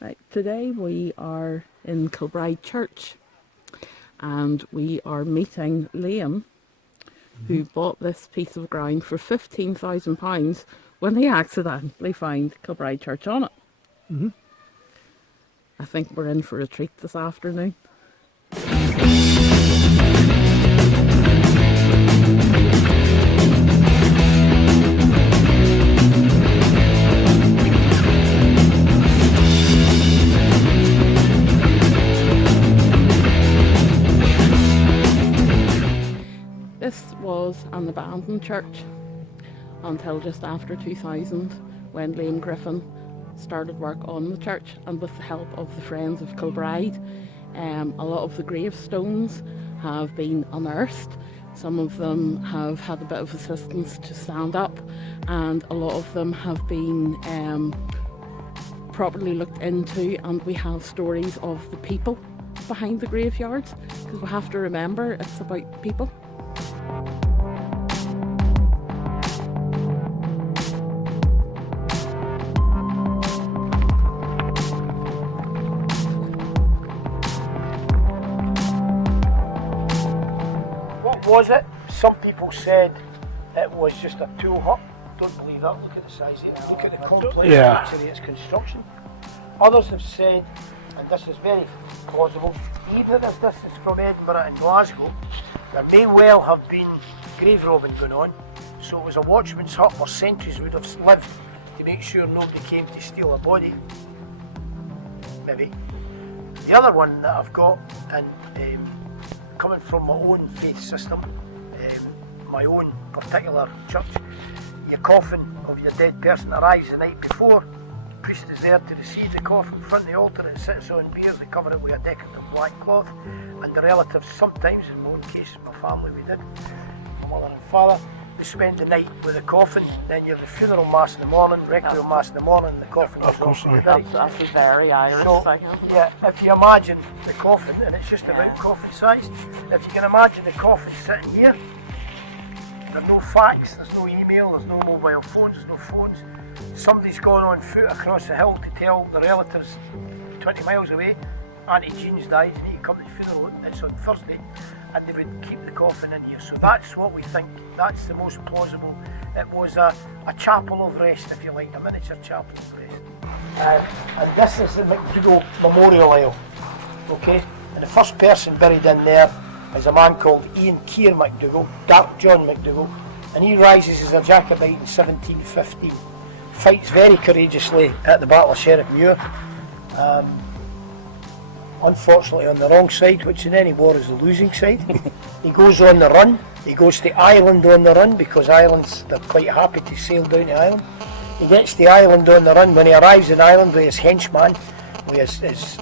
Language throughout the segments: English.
Right, today we are in Kilbride Church and we are meeting Liam, who bought this piece of ground for £15,000 when he accidentally found Kilbride Church on it. I think we're in for a treat this afternoon. This was an abandoned church until just after 2000 when Liam Griffin started work on the church, and with the help of the Friends of Kilbride, a lot of the gravestones have been unearthed. Some of them have had a bit of assistance to stand up, and a lot of them have been properly looked into, and we have stories of the people behind the graveyards, because we have to remember it's about people. Was it? Some people said it was just a tool hut. Don't believe that. Look at the size of it. Look at the complex nature of its construction. Others have said, and this is very plausible, even as this is from Edinburgh and Glasgow, there may well have been grave robbing going on. So it was a watchman's hut where sentries would have lived to make sure nobody came to steal a body. Maybe. The other one that I've got, and coming from my own faith system, my own particular church, your coffin of your dead person arrives the night before. The priest is there to receive the coffin in front of the altar. It sits on biers, they cover it with a decorative black cloth, and the relatives, sometimes, in my own case, my family, we did, my mother and father, they spend the night with the coffin. Then you have the funeral mass in the morning, requiem mass in the morning, and the coffin of course, that's very Irish. So, yeah, if you imagine the coffin, and it's just about coffin size, if you can imagine the coffin sitting here, there's no fax, there's no email, there's no mobile phones, there's no phones. Somebody's gone on foot across the hill to tell the relatives 20 miles away, Auntie Jean's died, you need to come to the funeral, it's on Thursday, and they would keep the coffin in here. So that's what we think, that's the most plausible. It was a chapel of rest, if you like, a miniature chapel of rest. And this is the McDougall Memorial Aisle, okay? And the first person buried in there is a man called Ian Keir McDougall, Dark John McDougall, and he rises as a Jacobite in 1715. Fights very courageously at the Battle of Sheriff-Muir. Unfortunately on the wrong side, which in any war is the losing side. He goes on the run. He goes to Ireland on the run, because Ireland's, they're quite happy to sail down to Ireland. He gets to Ireland on the run. When he arrives in Ireland with his henchman, with his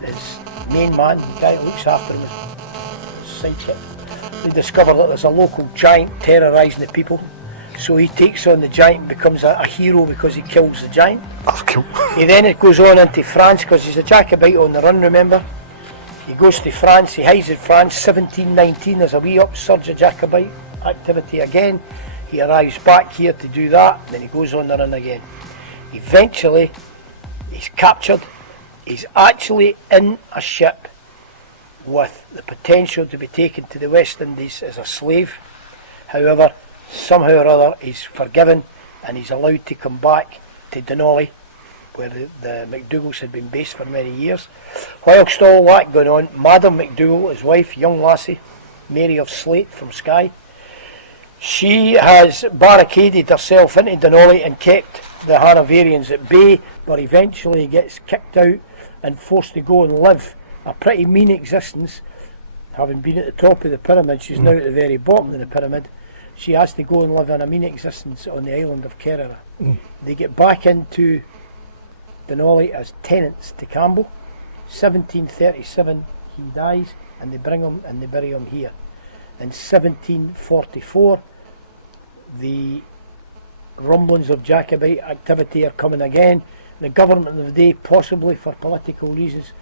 main man, the guy who looks after him, his sidekick, they discover that there's a local giant terrorising the people. So he takes on the giant and becomes a hero because he kills the giant. That's cool. He then goes on into France, because he's a Jacobite on the run, remember? He goes to France, he hides in France. 1719, there's a wee upsurge of Jacobite activity again. He arrives back here to do that, then he goes on the run again. Eventually, he's captured. He's actually in a ship with the potential to be taken to the West Indies as a slave. However, somehow or other, he's forgiven and he's allowed to come back to Denali, where the McDougalls had been based for many years. Whilst all that going on, Madam McDougall, his wife, young lassie, Mary of Slate from Skye, she has barricaded herself into Denali and kept the Hanoverians at bay, but eventually gets kicked out and forced to go and live a pretty mean existence. Having been at the top of the pyramid, she's now at the very bottom of the pyramid. She has to go and live in a mean existence on the island of Kerala. They get back into Denali as tenants to Campbell. 1737 he dies, and they bring him and they bury him here. In 1744 the rumblings of Jacobite activity are coming again. The government of the day, possibly for political reasons,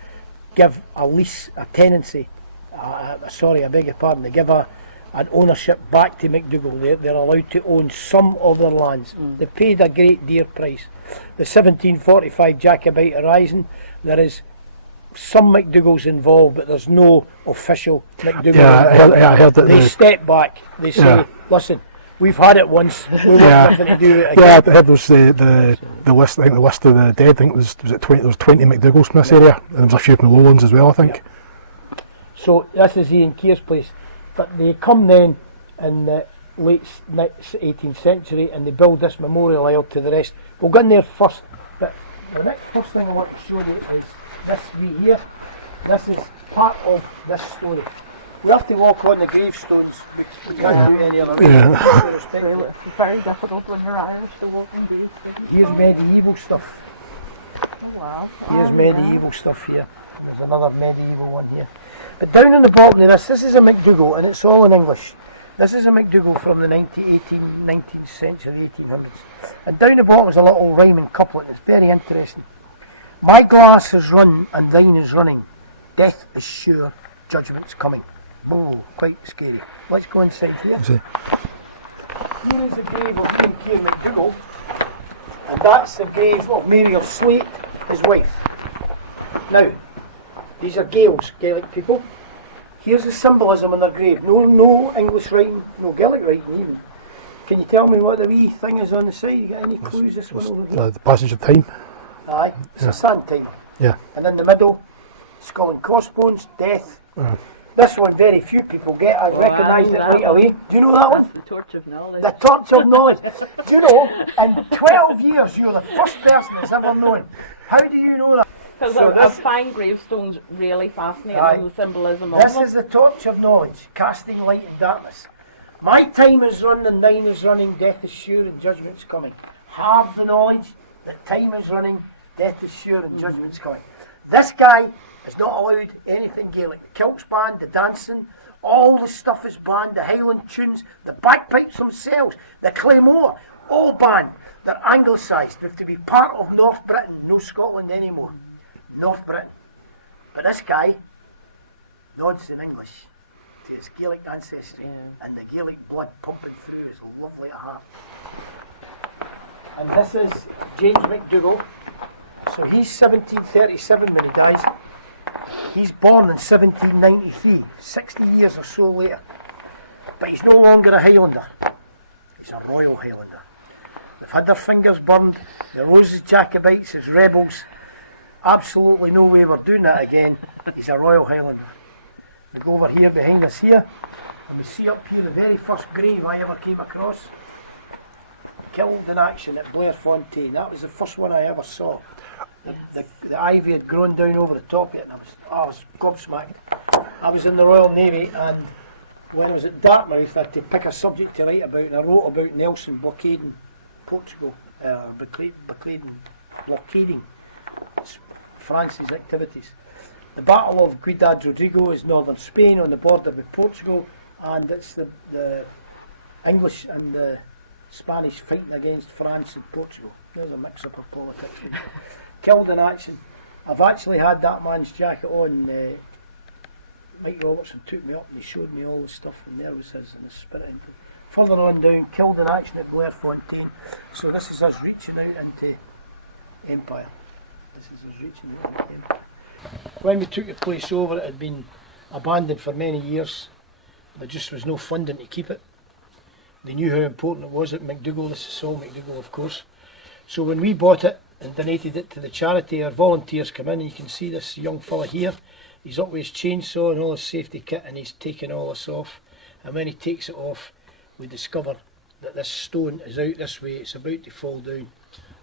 give a lease, a tenancy, they give a and ownership back to MacDougall. They're allowed to own some of their lands. They paid a great dear price. The 1745 𝕊𝖏𝖓, there is some MacDougalls involved, but there's no official MacDougall. Yeah, I heard that. They step back. They say, listen, we've had it once. We want nothing to do with it again. Yeah, I heard there was the list. I think the list of the dead. I think it was it 20. There was 20 MacDougalls in this area, and there was a few from the Lowlands as well. I think. So this is Ian Keir's place, but they come then in the late 18th century, and they build this memorial aisle to the rest. We'll go in there first, but the next first thing I want to show you is this wee here. This is part of this story. We have to walk on the gravestones because we can't do any other way. It's very difficult when you're Irish to walk on gravestones. Here's medieval stuff. Oh wow. Here's medieval stuff here. There's another medieval one here. But down on the bottom of this is a MacDougall, and it's all in English. This is a MacDougall from the 19th century, 1800s. And down the bottom is a little rhyming couplet, and it's very interesting. My glass has run, and thine is running. Death is sure, judgment's coming. Oh, quite scary. Let's go inside here. Here is the grave of King Keir MacDougall, and that's the grave of Mary of Slate, his wife. Now, these are Gaels, Gaelic people. Here's the symbolism on their grave. No English writing, no Gaelic writing even. Can you tell me what the wee thing is on the side? You got any clues? This one over here? The passage of time. Aye, it's a sand type. Yeah. And in the middle, skull and crossbones, death. This one very few people get. I recognised it right away. Do you know that one? The torch of knowledge. The torch of knowledge. Do you know, in 12 years you're the first person that's ever known. How do you know that? Because I find gravestones really fascinating, and the symbolism of This them. is the torch of knowledge, casting light in darkness. My time is run and thine is running, death is sure and judgment's coming. Have the knowledge that time is running, death is sure and judgment's coming. This guy is not allowed anything Gaelic. The kilts banned, the dancing, all the stuff is banned, the Highland tunes, the bagpipes themselves, the claymore, all banned. They're anglicised. They have to be part of North Britain, no Scotland anymore. North Britain. But this guy nods in English to his Gaelic ancestry, and the Gaelic blood pumping through is lovely at heart. And this is James MacDougall. So he's 1737 when he dies. He's born in 1793, 60 years or so later. But he's no longer a Highlander. He's a Royal Highlander. They've had their fingers burned. The Roses Jacobites, his rebels. Absolutely no way we're doing that again. He's a Royal Highlander. We go over here behind us here, and we see up here the very first grave I ever came across. Killed in action at Blairfontein. That was the first one I ever saw. The ivy had grown down over the top of it, and I was gobsmacked. I was in the Royal Navy, and when I was at Dartmouth, I had to pick a subject to write about, and I wrote about Nelson blockading Portugal, blockading France's activities. The Battle of Ciudad Rodrigo is northern Spain on the border with Portugal, and it's the English and the Spanish fighting against France and Portugal. There's a mix-up of politics. Killed in action. I've actually had that man's jacket on. Mike Robertson took me up and he showed me all the stuff, and there was his and his spirit. Further on down, killed in action at Blairfontein. So this is us reaching out into Empire. This is us reaching out into Empire. When we took the place over, it had been abandoned for many years. There just was no funding to keep it. They knew how important it was at MacDougall. This is Saul MacDougall, of course. So when we bought it and donated it to the charity, our volunteers come in, and you can see this young fella here. He's up with his chainsaw and all his safety kit, and he's taking all this off. And when he takes it off, we discover that this stone is out this way. It's about to fall down.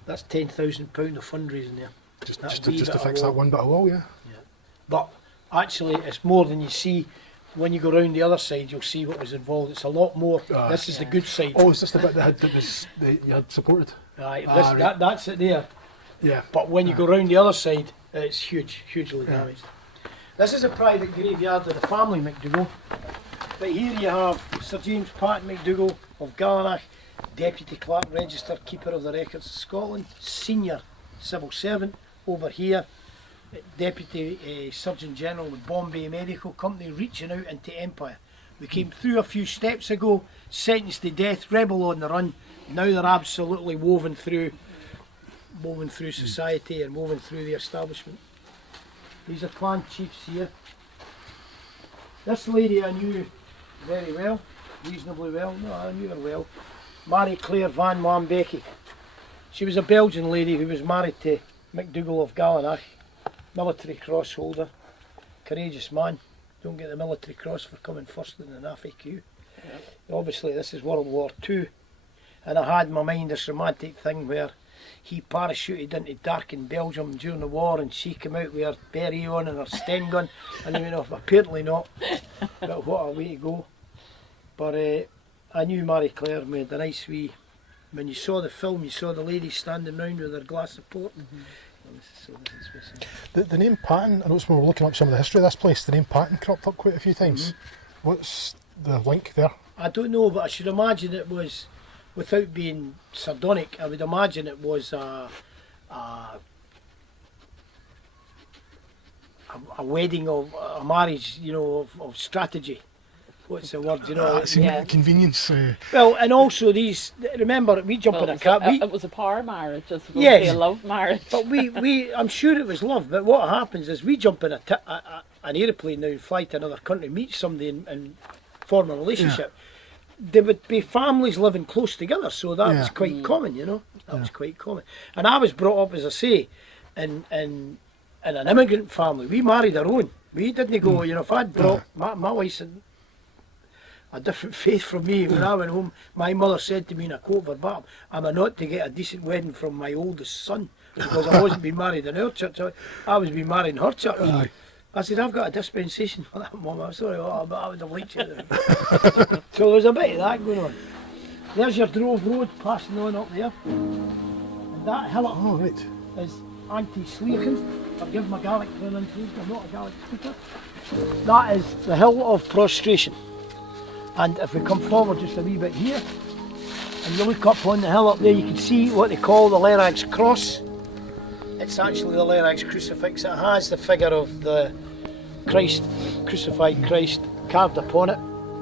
That's £10,000 of fundraising there. Just to fix that one bit of wall, yeah. But actually, it's more than you see. When you go round the other side, you'll see what was involved. It's a lot more. This is the good side. Oh, is this the bit that you had supported? Right, right. That's it there. Yeah. But when you go round the other side, it's hugely damaged. This is a private graveyard of the family MacDougall. But here you have Sir James Patton MacDougall of Gallanach, Deputy Clerk Register, Keeper of the Records of Scotland, Senior Civil Servant. Over here, Deputy Surgeon General of Bombay Medical Company, reaching out into Empire. They came through a few steps ago, sentenced to death, rebel on the run. Now they're absolutely woven through society and woven through the establishment. These are clan chiefs here. This lady I knew very well, reasonably well. No, I knew her well. 𝕾𝖈𝖔𝖙𝖑𝖆𝖓𝖉'𝑘. She was a Belgian lady who was married to MacDougall of Gallenach, military cross holder, courageous man. Don't get the military cross for coming first in an FAQ. Obviously this is World War II, and I had in my mind this romantic thing where he parachuted into darkened Belgium during the war and she came out with her beret on and her Sten gun, and he went off. Apparently not, but what a way to go. But I knew Marie Claire made a nice wee, when you saw the film, you saw the ladies standing round with their glass of port. The name Patton, I noticed when we were looking up some of the history of this place, the name Patton cropped up quite a few times. What's the link there? I don't know, but I should imagine it was, without being sardonic, I would imagine it was a wedding of a marriage, you know, of strategy. What's the word, you know? Convenience. Well, and also these, remember, we jump in a car. It was a power marriage as opposed Yes. to a love marriage. But we, I'm sure it was love, but what happens is we jump in an aeroplane now, fly to another country, meet somebody and form a relationship. There would be families living close together, so that was quite common, you know. That was quite common. And I was brought up, as I say, in an immigrant family. We married our own. We didn't go, you know, if I'd brought, my wife's a different faith from me. When I went home, my mother said to me in a quote verbatim, "Am I not to get a decent wedding from my oldest son?" Because I wasn't being married in our church, I was being married in her church. I said, "I've got a dispensation for that, Mum. I'm sorry, but I would have liked you." So there was a bit of that going on. There's your Drove Road passing on up there. And that hillock is Auntie Sleekin. Forgive my Gaelic pronunciation, I'm not a Gaelic speaker. That is the hill of prostration. And if we come forward just a wee bit here, and you look up on the hill up there, you can see what they call the Lerags cross. It's actually the Lerags crucifix. It has the figure of the Christ, crucified Christ, carved upon it.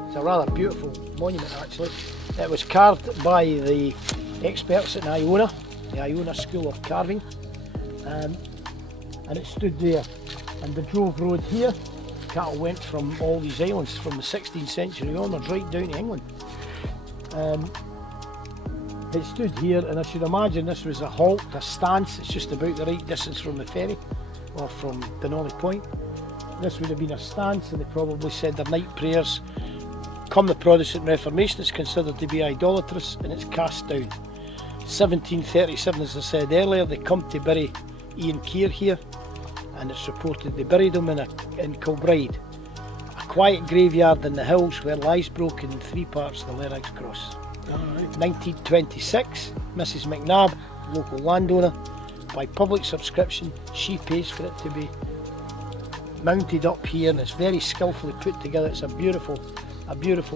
It's a rather beautiful monument actually. It was carved by the experts at Iona, the Iona School of Carving, and it stood there. And the Drove Road here, cattle went from all these islands from the 16th century onwards right down to England. It stood here, and I should imagine this was a halt, a stance. It's just about the right distance from the ferry or from Denali Point. This would have been a stance, and they probably said their night prayers. Come the Protestant Reformation, it's considered to be idolatrous and it's cast down. 1737, as I said earlier, they come to bury Ian Keir here, and it's reported they buried him in Kilbride, a quiet graveyard in the hills where lies broken in 3 parts the Lerags cross. 1926, Mrs McNabb, local landowner, by public subscription, she pays for it to be mounted up here, and it's very skillfully put together. It's a beautiful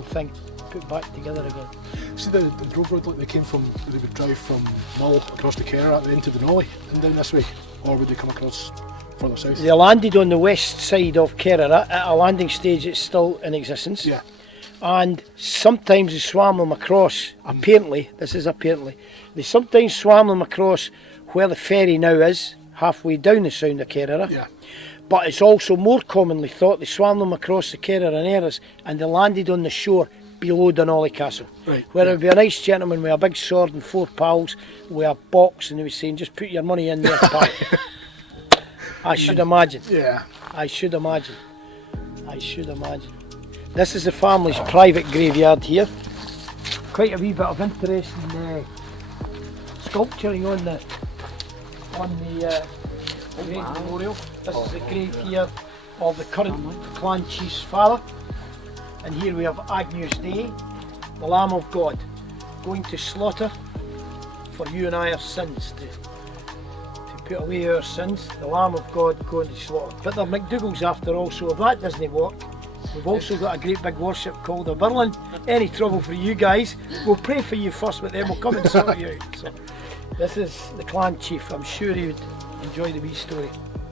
thing put back together again. See the Drove Road, like they would drive from Mull across the Kerr at the end of Denali and down this way, or would they come across further south? They landed on the west side of Kerr at a landing stage that's still in existence. Yeah. And sometimes they swam them across, apparently, they sometimes swam them across where the ferry now is, halfway down the Sound of Kerr. Yeah. But it's also more commonly thought they swam them across the Kerr and Erris and they landed on the shore below Denali Castle. Right. Where it would be a nice gentleman with a big sword and 4 pals with a box, and he was saying, "Just put your money in there, pal." I should imagine. Yeah. I should imagine. This is the family's private graveyard here. Quite a wee bit of interesting sculpturing on the grave memorial. This is the grave here of the current clan chief's father. And here we have Agnus Dei, the Lamb of God, going to slaughter for you and I our sins, to put away our sins. The Lamb of God going to slaughter. But they're MacDougall's after all, so if that doesn't work, we've also got a great big worship called a Birlin. Any trouble for you guys, we'll pray for you first, but then we'll come and sort you out. So this is the clan chief. I'm sure he would enjoy the wee story.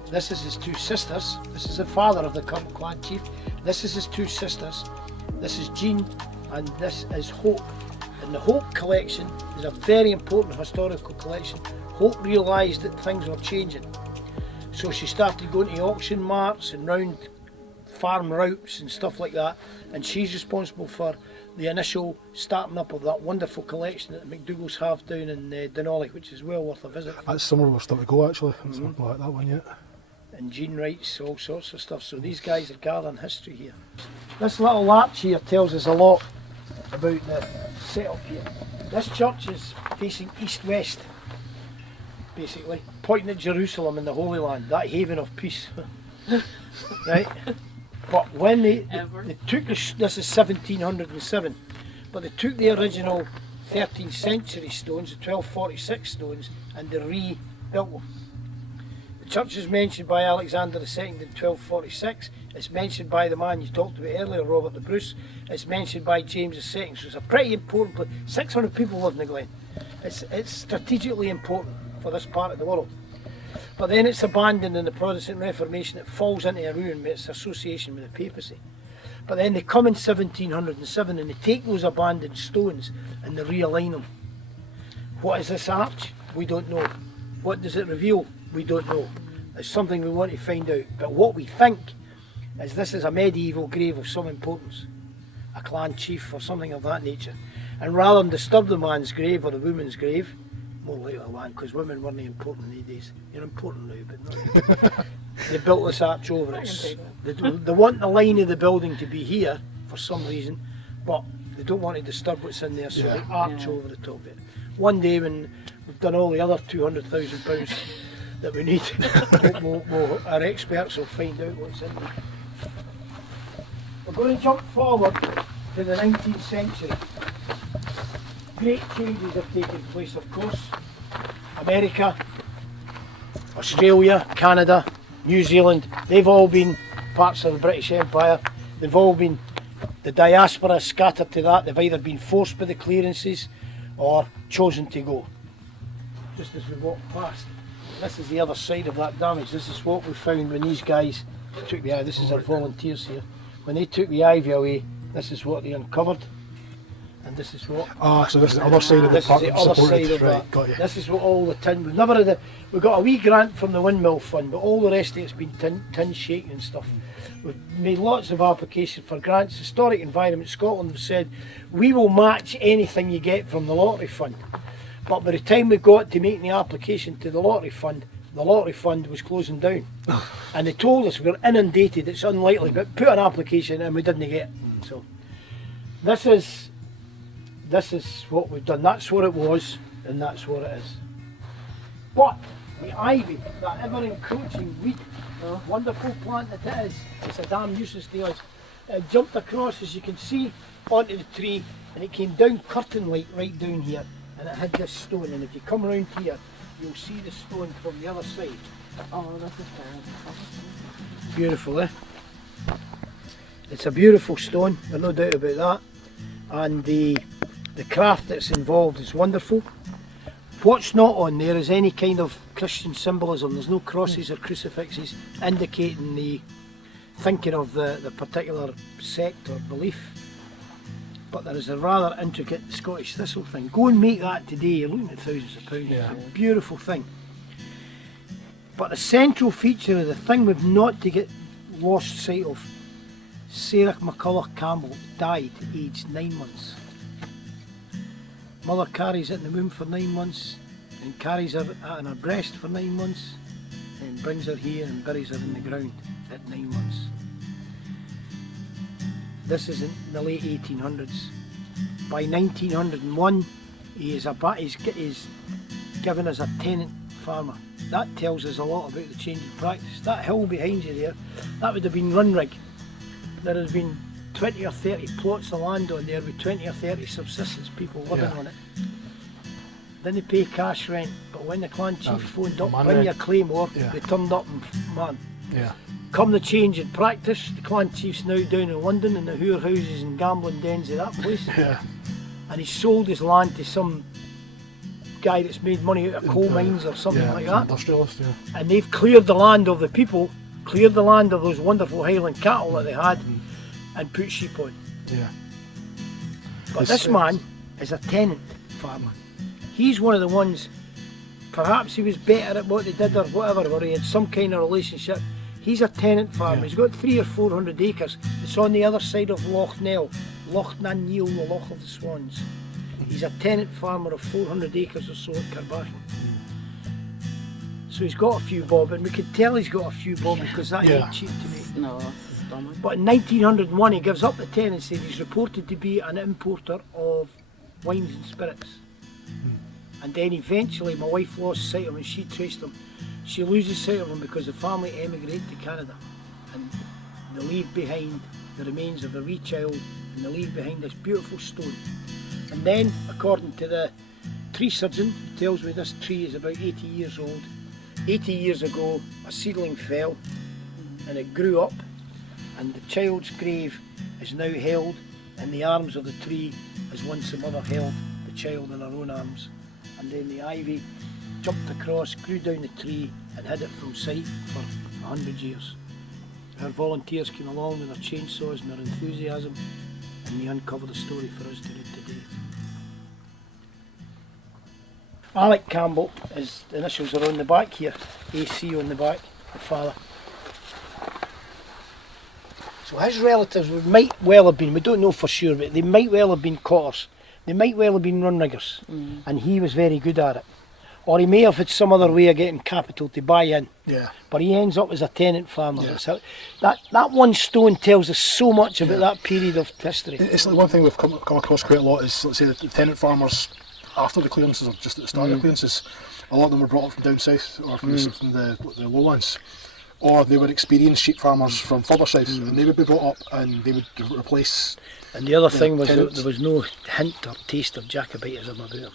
This is his 2 sisters. This is the father of the current clan chief. This is his 2 sisters. This is Jean, and this is Hope. And the Hope collection is a very important historical collection. Hope realised that things were changing. So she started going to auction marts and round farm routes and stuff like that. And she's responsible for the initial starting up of that wonderful collection at McDougall's Half down in Denollie, which is well worth a visit. That's somewhere we're still to go actually. It's not like that one yet. And Jean writes all sorts of stuff. So these guys are gathering history here. This little arch here tells us a lot about the setup here. This church is facing east-west, basically, pointing at Jerusalem in the Holy Land, that haven of peace. Right? But when they took this is 1707, but they took the original 13th century stones, the 1246 stones, and they rebuilt them. The church is mentioned by Alexander II in 1246. It's mentioned by the man you talked about earlier, Robert the Bruce. It's mentioned by James II. So it's a pretty important place. 600 people live in the Glen. It's strategically important for this part of the world. But then it's abandoned in the Protestant Reformation. It falls into a ruin with its association with the papacy. But then they come in 1707 and they take those abandoned stones and they realign them. What is this arch? We don't know. What does it reveal? We don't know. It's something we want to find out. But what we think is this is a medieval grave of some importance, a clan chief or something of that nature. And rather than disturb the man's grave or the woman's grave, more likely the man, because women weren't important in these days. You're important now, but not. They built this arch over it. They want the line of the building to be here for some reason, but they don't want to disturb what's in there, so they arch over the top of it. One day when we've done all the other £200,000 that we need, our experts will find out what's in there. We're going to jump forward to the 19th century. Great changes have taken place, of course. America, Australia, Canada, New Zealand, they've all been parts of the British Empire. They've all been, the diaspora scattered to that. They've either been forced by the clearances or chosen to go. Just as we walk past. This is the other side of that damage. This is what we found when these guys took the ivy. This is our volunteers here. When they took the ivy away, this is what they uncovered. And this is what. Ah, so this is the other side of the park. This is the other side of that. Got you. This is what all the tin. We've never had we got a wee grant from the windmill fund, but all the rest of it's been tin shaking and stuff. We've made lots of applications for grants. Historic Environment Scotland have said we will match anything you get from the lottery fund. But by the time we got to making the application to the lottery fund was closing down. And they told us we're inundated, it's unlikely, but put an application and we didn't get it. So this is what we've done. That's what it was, and that's what it is. But the ivy, that ever encroaching weed, wonderful plant that it is, it's a damn nuisance to us. It jumped across, as you can see, onto the tree, and it came down curtain-like right down here, and it had this stone. And if you come around here, you'll see the stone from the other side. Oh, this is terrible. Beautiful, eh? It's a beautiful stone, there's no doubt about that. And the craft that's involved is wonderful. What's not on there is any kind of Christian symbolism. There's no crosses or crucifixes indicating the thinking of the particular sect or belief. But there is a rather intricate Scottish thistle thing. Go and make that today, you're looking at thousands of pounds. Yeah. It's a beautiful thing. But the central feature of the thing we've not to get lost sight of, Sarah McCulloch Campbell died aged 9 months. Mother carries it in the womb for 9 months and carries her in her breast for 9 months and brings her here and buries her in the ground at 9 months. This is in the late 1800s. By 1901 he's given us a tenant farmer. That tells us a lot about the change in practice. That hill behind you there, that would have been Runrig. There has been 20 or 30 plots of land on there with 20 or 30 subsistence people living on it. Then they pay cash rent, but when the clan chief phoned up, bring your claymore, they turned up and man. Yeah. Come the change in practice, the clan chief's now down in London in the whore houses and gambling dens of that place. Yeah. And he sold his land to some guy that's made money out of coal mines or something like that. Industrialist, yeah. And they've cleared the land of the people, cleared the land of those wonderful Highland cattle that they had, and put sheep on. Yeah. But this man is a tenant farmer. He's one of the ones, perhaps he was better at what they did or whatever, or he had some kind of relationship. He's a tenant farmer. He's got 300 or 400 acres. It's on the other side of Loch Nell, Loch Nannil, the Loch of the Swans. He's a tenant farmer of 400 acres or so at Caerbachen. So he's got a few bob, and we could tell he's got a few bob because that ain't cheap to make. No, this is stomach. But in 1901 he gives up the tenancy and he's reported to be an importer of wines and spirits. And then eventually my wife lost sight of him and she traced him. She loses sight of him because the family emigrate to Canada and they leave behind the remains of a wee child and they leave behind this beautiful stone. And then, according to the tree surgeon, who tells me this tree is about 80 years old, 80 years ago a seedling fell and it grew up, and the child's grave is now held in the arms of the tree as once the mother held the child in her own arms. And then the ivy jumped across, grew down the tree and hid it from sight for 100 years. Our volunteers came along with their chainsaws and their enthusiasm and they uncovered the story for us to read today. Alec Campbell, his initials are on the back here, AC on the back, the father. So his relatives might well have been, we don't know for sure, but they might well have been cotters. They might well have been run riggers, and he was very good at it. Or he may have had some other way of getting capital to buy in, but he ends up as a tenant farmer. Yeah. That one stone tells us so much about that period of history. It's like one thing we've come across quite a lot is, let's say, the tenant farmers after the clearances or just at the start of the clearances. A lot of them were brought up from down south or from the lowlands. Or they were experienced sheep farmers from further south, and they would be brought up and they would replace. And the other thing was that there was no hint or taste of Jacobitism about them.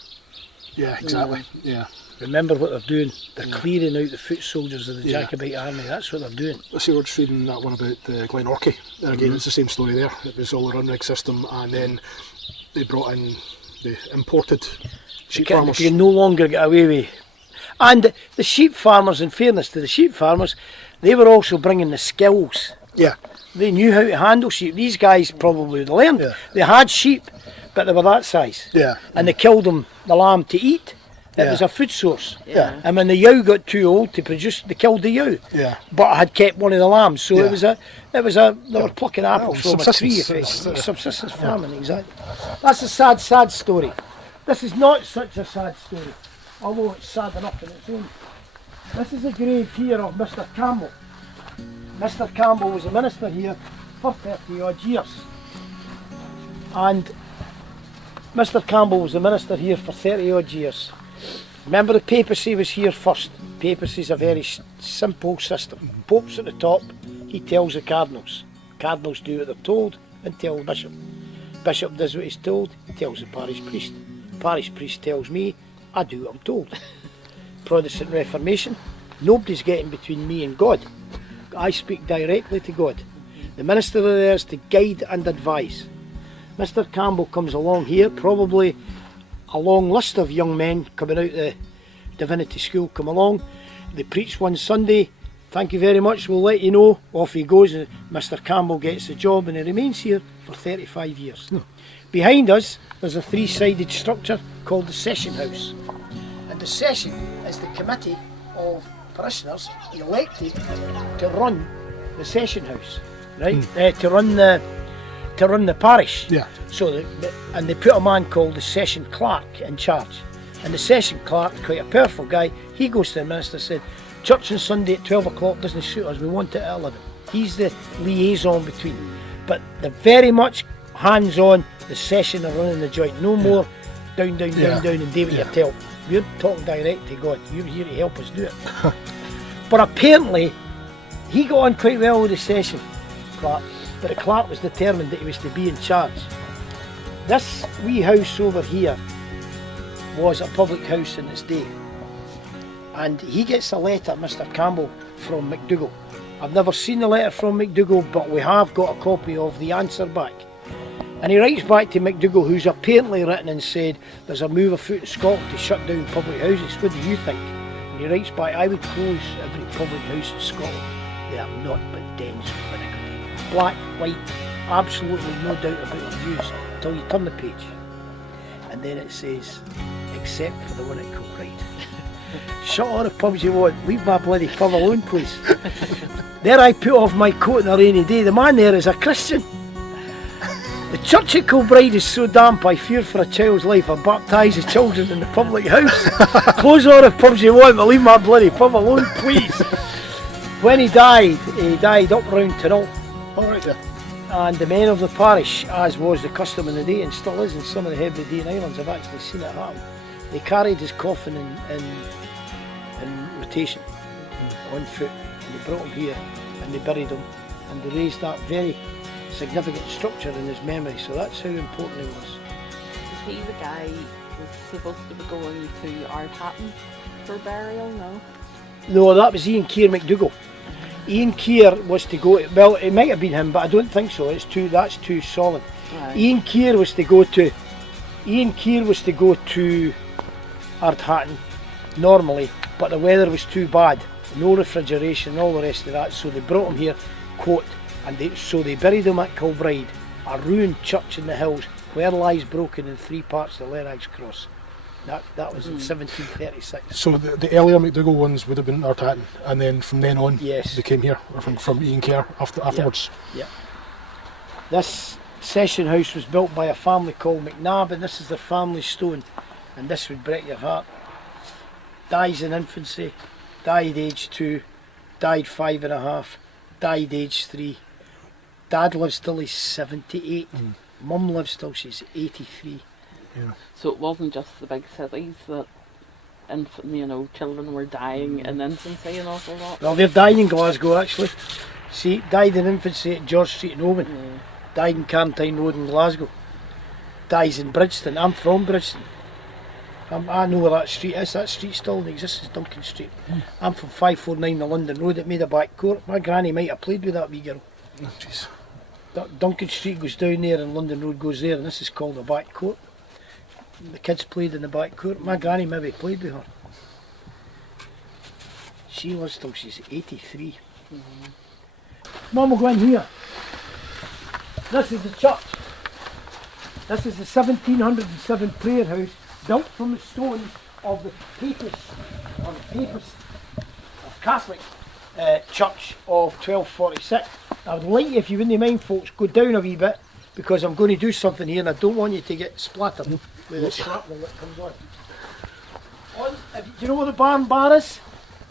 Yeah, exactly. Yeah. Remember what they're doing? They're clearing out the foot soldiers of the Jacobite army. That's what they're doing. I see we're just reading that one about the 𝕾𝖈𝖔𝖃. And again, it's the same story there. It was all a run rig system, and then they brought in the imported sheep farmers. You can no longer get away with. And the sheep farmers, in fairness to the sheep farmers, they were also bringing the skills. Yeah. They knew how to handle sheep. These guys probably would have learned. Yeah. They had sheep, but they were that size. Yeah. And they killed the lamb to eat. It was a food source. Yeah. And when the ewe got too old to produce, they killed the ewe. Yeah. But had kept one of the lambs. So it was a they were plucking apples from a tree. Subsistence farming, exactly. That's a sad, sad story. This is not such a sad story, although it's sad enough in its own. This is a grave here of Mr. Campbell. Mr. Campbell was a minister here for 30 odd years. And Mr. Campbell was a minister here for 30 odd years. Remember, the papacy was here first. Papacy is a very simple system. Pope's at the top, he tells the cardinals. Cardinals do what they're told and tell the bishop. Bishop does what he's told, he tells the parish priest. Parish priest tells me, I do what I'm told. Protestant Reformation, nobody's getting between me and God. I speak directly to God. The minister there is to guide and advise. Mr. Campbell comes along here, probably a long list of young men coming out the divinity school come along. They preach one Sunday, thank you very much, we'll let you know. Off he goes, and Mr. Campbell gets the job and he remains here for 35 years. Behind us there's a three-sided structure called the Session House. And the Session is the committee of parishioners elected to run the Session House, right? To run the parish. Yeah. So and they put a man called the Session Clerk in charge. And the Session Clerk, quite a powerful guy, he goes to the minister and said, church on Sunday at 12 o'clock doesn't suit us, we want it at 11. He's the liaison between. But they're very much hands-on, the Session are running the joint. No more down and David your tell. We're talking direct to God, you're here to help us do it. But apparently, he got on quite well with the Session Clerk, but the clerk was determined that he was to be in charge. This wee house over here was a public house in its day. And he gets a letter, Mr. Campbell, from McDougall. I've never seen the letter from McDougall, but we have got a copy of the answer back. And he writes back to McDougall, who's apparently written and said, there's a move afoot in Scotland to shut down public houses, what do you think? And he writes back, I would close every public house in Scotland. They are not but dens of iniquity. Black, white, absolutely no doubt about the views until you turn the page. And then it says, except for the one at Kilbride. Shut all the pubs you want, leave my bloody pub alone, please. There I put off my coat on a rainy day. The man there is a Christian. The church at Kilbride is so damp I fear for a child's life. I baptise the children in the public house. Close all the pubs you want, but leave my bloody pub alone, please. When he died up round Tyrrell. Alright there. And the men of the parish, as was the custom in the day and still is in some of the Hebridean islands, I've actually seen it happen. They carried his coffin in rotation on foot, and they brought him here and they buried him and they raised that very significant structure in his memory, so that's how important he was. Is he the guy who was supposed to be going to Ardhatton for burial? No? No, that was Ian McDougall. Ian Keir was to go, well, it might have been him, but I don't think so. That's too solid. Right. Ian Keir was to go to Ardhatton normally, but the weather was too bad, no refrigeration and all the rest of that, so they brought him here, and they buried him at Kilbride, a ruined church in the hills where lies broken in 3 parts the Lerags cross. That was in 1736. So the earlier McDougall ones would have been Ardhatton, and then from then on yes, they came here, or from Ian Keir afterwards. Yeah. This session house was built by a family called McNabb, and this is their family stone, and this would break your heart. Dies in infancy, died age 2, died 5.5, died age 3. Dad lives till he's 78. Mum lives till she's 83. Yeah. So it wasn't just the big cities that children were dying in infancy an awful lot? Well, they've died in Glasgow actually. See, died in infancy at George Street in Oban. Yeah. Died in Carntine Road in Glasgow. Dies in Bridgeton. I'm from Bridgeton. I know where that street is. That street still in existence, Duncan Street. I'm from 549 the London Road. It made a back court. My granny might have played with that wee girl. Oh, jeez. Duncan Street goes down there and London Road goes there, and this is called a back court. The kids played in the back court. My granny maybe played with her. She lives till she's 83. Mum will go in here. This is the church. This is the 1707 prayer house built from the stones of the Papists, Catholic church of 1246. I would like you, if you wouldn't mind folks, go down a wee bit, because I'm going to do something here and I don't want you to get splattered with the shrapnel that comes on. Do you know where the barn bar is?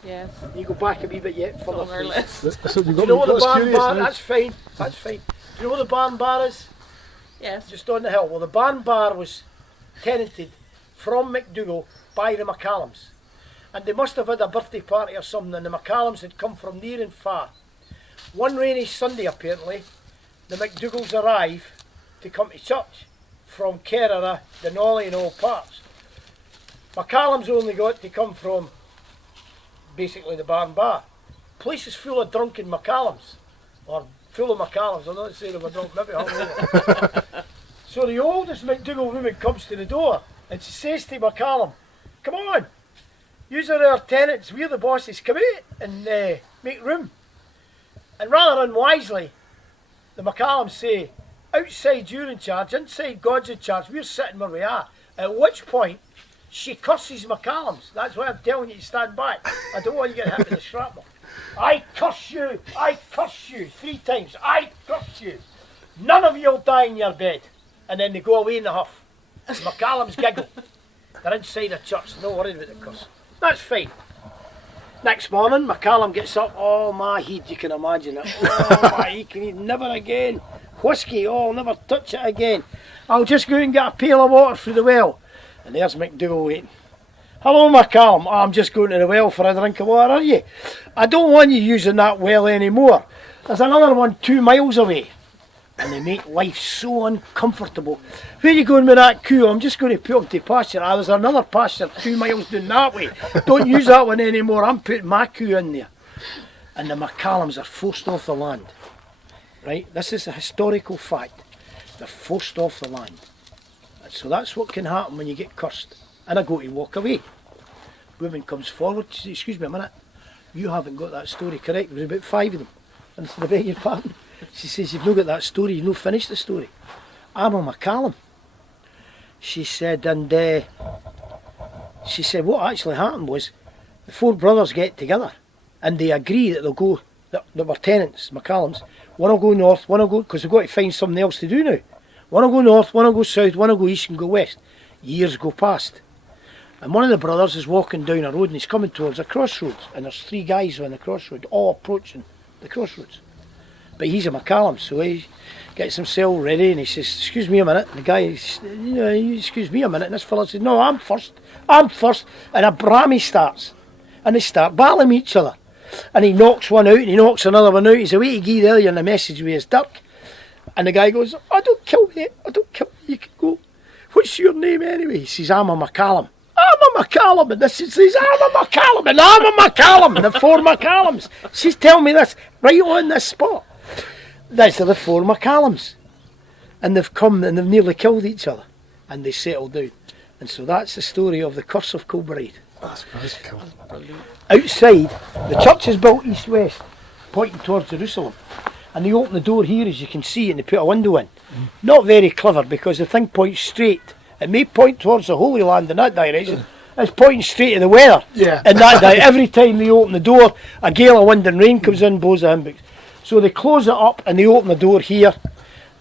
Yes. You go back a wee bit yet It's further. on our list. Do you know where the barn bar? That's fine. That's fine. Do you know where the barn bar is? Yes. Just on the hill. Well, the barn bar was tenanted from McDougall by the McCallums, and they must have had a birthday party or something, and the McCallums had come from near and far. One rainy Sunday, apparently, the McDougalls arrive to come to church from Kerala, Denali and all parts. McCallum's only got to come from basically the barn bar. Place is full of drunken McCallums, or full of McCallums. I'm not saying they were drunk, maybe hungover. So the oldest McDougall woman comes to the door and she says to McCallum, "Come on, yous are our tenants, we're the bosses, come out and make room." And rather unwisely, the McCallums say, "Outside you're in charge, inside God's in charge, we're sitting where we are." At which point, she curses McCallums. That's why I'm telling you to stand back. I don't want you to get hit with the shrapnel. "I curse you, I curse you," 3 times. "I curse you. None of you'll die in your bed." And then they go away in a huff. McCallums giggle. They're inside a church, no worried about the curse. That's fine. Next morning, McCallum gets up. Oh my head, you can imagine it. Oh my, he can eat never again. Whiskey, oh, I'll never touch it again. I'll just go and get a pail of water through the well. And there's McDougall waiting. "Hello, McCallum. Oh, I'm just going to the well for a drink of water, are you? I don't want you using that well anymore. There's another one 2 miles away." And they make life so uncomfortable. "Where are you going with that coo?" "I'm just going to put him to pasture." "Ah, there's another pasture 2 miles down that way. Don't use that one anymore. I'm putting my coo in there." And the McCallums are forced off the land. Right? This is a historical fact. They're forced off the land. And so that's what can happen when you get cursed. And I go to walk away. Woman comes forward. She says, "Excuse me a minute. You haven't got that story correct. There was about 5 of them." And I said, "I beg your pardon." She says, you've not got that story, you've not finished the story. I'm a McCallum. She said, and she said what actually happened was the four brothers get together and they agree that they'll go, that were tenants, McCallums, one will go north, one will go, because they've got to find something else to do now. One will go north, one will go south, one will go east and go west. Years go past. And one of the brothers is walking down a road and he's coming towards a crossroads, and there's three guys on the crossroad, all approaching the crossroads. But he's a McCallum, so he gets himself ready and he says, excuse me a minute. And the guy says, excuse me a minute. And this fella says, no, I'm first. And a brammy starts. And they start battling each other. And he knocks one out and he knocks another one out. He's away to 𝕬𝖑𝖆𝖓 and the message with his dirk. And the guy goes, don't kill me, you can go. What's your name anyway? He says, I'm a McCallum. I'm a McCallum. And this says, I'm a McCallum. And I'm a McCallum. And the four McCallums. She's telling me this right on this spot. These are the four McCallums. And they've come and they've nearly killed each other. And they settled down. And so that's the story of the curse of Kilbride. That's cool. Outside, the church is built east-west, pointing towards Jerusalem. And they open the door here, as you can see, and they put a window in. Not very clever, because the thing points straight. It may point towards the Holy Land in that direction. It's pointing straight to the weather. Yeah. In that every time they open the door, a gale of wind and rain comes in, blows the 𝕰𝖵𝖔𝖏. So they close it up and they open the door here,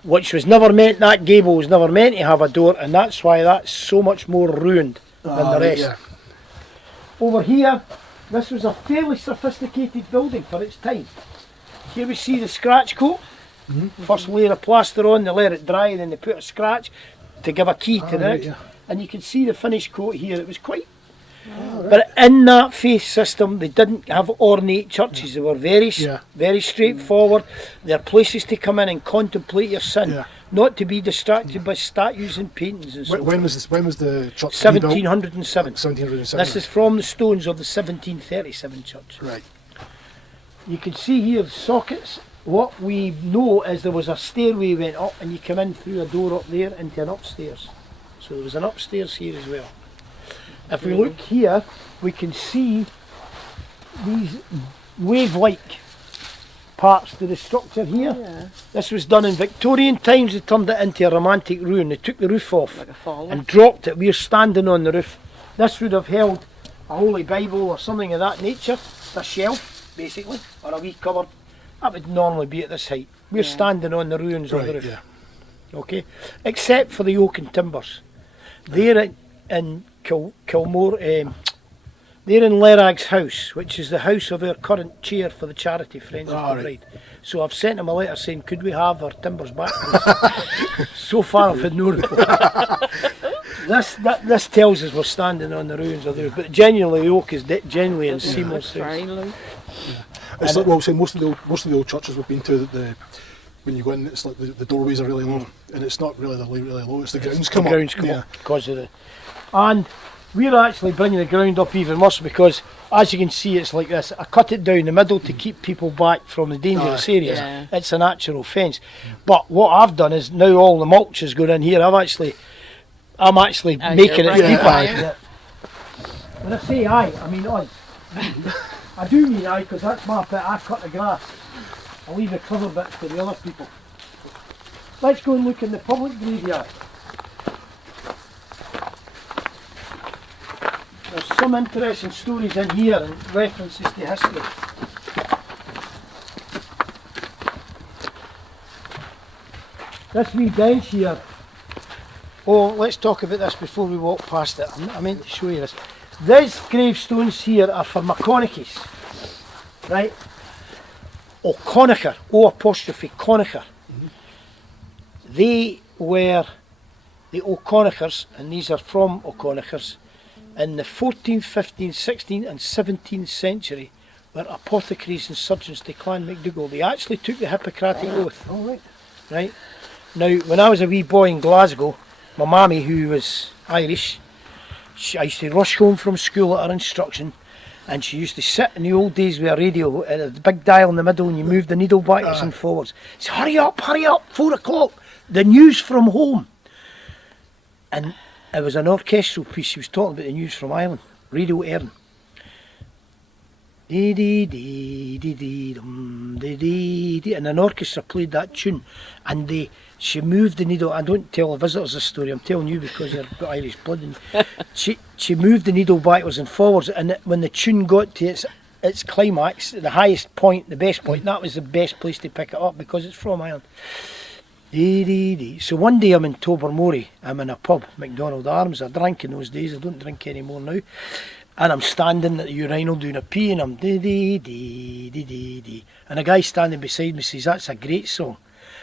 which was never meant, that gable was never meant to have a door, and that's why that's so much more ruined than the rest. Yeah. Over here, this was a fairly sophisticated building for its time. Here we see the scratch coat. First layer of plaster on, they let it dry, then they put a scratch to give a key to the next. Yeah. And you can see the finished coat here, it was quite... But in that faith system, they didn't have ornate churches. They were very straightforward. They're places to come in and contemplate your sin, not to be distracted by statues and paintings and so on. When was the church 1707. 1707. This is from the stones of the 1737 church. Right. You can see here the sockets. What we know is there was a stairway went up and you come in through a door up there into an upstairs. So there was an upstairs here as well. If we look here, we can see these wave-like parts to the structure here. Yeah. This was done in Victorian times. They turned it into a romantic ruin. They took the roof off Like a fall. and dropped it. We're standing on the roof. This would have held a Holy Bible or something of that nature, a shelf basically, or a wee cupboard. That would normally be at this height. We're standing on the ruins of the roof. Yeah. Okay, except for the oak and timbers. They're in Kilmore, they're in Lerags' house, which is the house of our current chair for the charity Friends of Kilbride. Right. So I've sent him a letter saying, could we have our timbers back, please? So far I've had no reply. This tells us we're standing on the ruins of the roof, but genuinely the oak is genuinely in seamless. It's like, well, say most of the old churches we've been to, that when you go in, it's like the doorways are really low, and it's not really really low. It's the grounds come up because of the. And we're actually bringing the ground up even worse because, as you can see, it's like this. I cut it down the middle to keep people back from the dangerous areas. Yeah. It's a natural fence. But what I've done is now all the mulch is going in here. I'm actually making it deeper. When I say I mean us. I do mean I, because that's my bit. I cut the grass. I leave the clever bits for the other people. Let's go and look in the public graveyard. There's some interesting stories in here and references to history. This wee bench here. Oh, let's talk about this before we walk past it. I meant to show you this. These gravestones here are for McConaughey's, right? O'Conaughey, O''Conaughey. They were the O'Conaughers, and these are from O'Conaughers, in the 14th, 15th, 16th and 17th century were apothecaries and surgeons to Clan MacDougall. They actually took the Hippocratic Oath. Right? Now, when I was a wee boy in Glasgow, my mammy, who was Irish, I used to rush home from school at her instruction, and she used to sit in the old days with a radio at the big dial in the middle, and you moved the needle backwards and forwards. Say, hurry up, 4 o'clock, the news from home. And it was an orchestral piece. She was talking about the news from Ireland, Radio Erin. Dee dee dee dee dee dum dee dee dee, and an orchestra played that tune, and she moved the needle. I don't tell the visitors this story, I'm telling you because you've got Irish blood in you. She moved the needle backwards and forwards, and when the tune got to its climax, the highest point, the best point, that was the best place to pick it up because it's from Ireland. Dee dee dee. So one day I'm in Tobermory, I'm in a pub, McDonald Arms. I drank in those days, I don't drink anymore now. And I'm standing at the urinal doing a pee, and I'm dee dee dee dee dee dee. And a guy standing beside me says, "That's a great song."